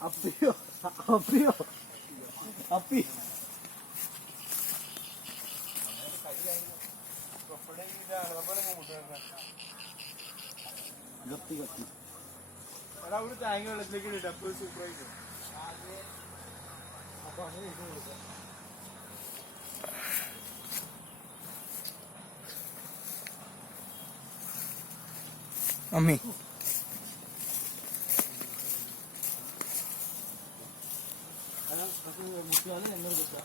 അപ്പിയോ അപ്പിയോ അപ്പി guppy guppy എടാ ഒരു ടാങ്ക് വെള്ളത്തിലേക്ക് ഇട്ട് അപ്പോൾ സൂപ്പറായിട്ട് അപ്പോൾ അങ്ങനെ ഇട്ട് അമ്മി മുട്ടുകാലം എന്നൊരു കുത്ത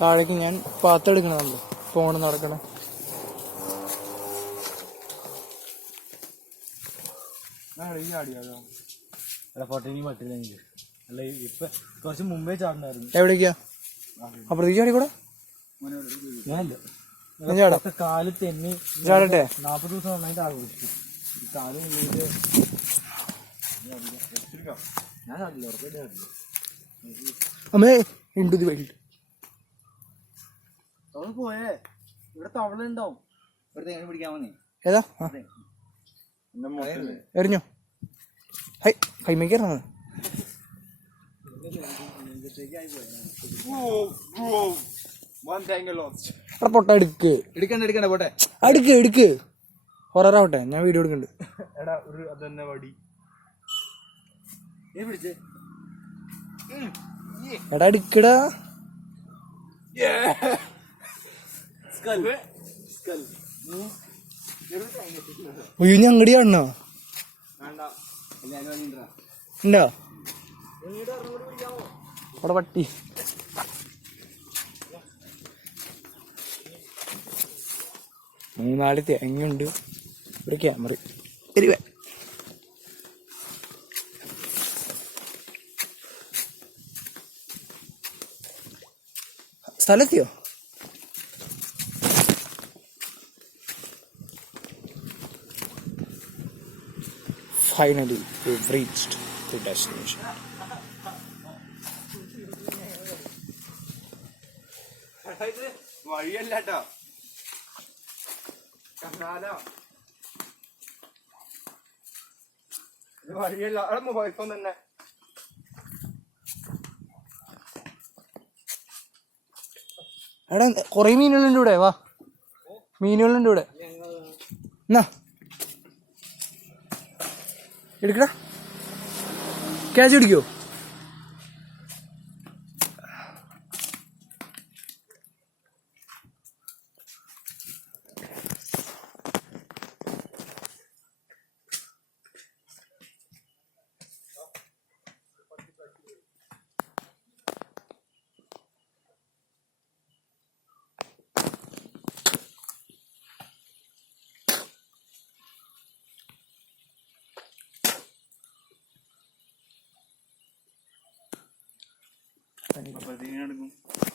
താഴേക്ക് ഞാൻ പാത്തെടുക്കണമല്ലോ ഫോണ് നടക്കണ ഫോട്ടോയും പറ്റില്ല എനിക്ക് അല്ല ഇപ്പൊ കുറച്ച് മുമ്പേ ചാടണായിരുന്നു എവിടേക്കാ അപ്പുറത്തേക്ക് ചാടിക്കൂടെ ഞാനില്ല കാല് തെന്നി ചാടട്ടെ 40 ദിവസം നന്നായിട്ട് ആഘോഷിച്ചു കാല് മുന്നിട്ട് ഞാൻ ചാടില്ല ഉറപ്പായിട്ട് ചാടില്ല അമ്മേ ഇണ്ടു വേൾഡ് തവള പോയേ ഇവിടെ തവള ഉണ്ടാവും ഇവിടെ എങ്ങനെ പിടിക്കാൻ വന്നേ ഏതാ എറിഞ്ഞോ ഹൈ കൈമേക്കായിരുന്നു പൊട്ട എടുക്ക് എടുക്കണ്ട പോട്ടെ എടുക്ക് ഹൊററാവട്ടെ ഞാൻ വീഡിയോ എടുക്കണ്ട് എടാ ഒരു അതന്നെ വടി പിടിച്ചേ എടാ എടുക്കടാ ഒഴിഞ്ഞ അങ്ങടി കാണണോ ഉണ്ടോ അവിടെ പട്ടി മൂന്നാല് തേങ്ങയുണ്ട് ഒരു ക്യാമറ എരിവേ സ്ഥലത്തിയോ finally we've reached the destination. വഴിയല്ലോ വഴിയല്ല അവിടെ മൊബൈൽ ഫോൺ തന്നെ എടാ കൊറേ മീനുകളുണ്ട് ഇവിടെ വാ മീനുകളുണ്ട് ഇവിടെ എന്നാ എടുക്കടാ ക്യാച്ച് പിടിക്കോ അപ്പൊ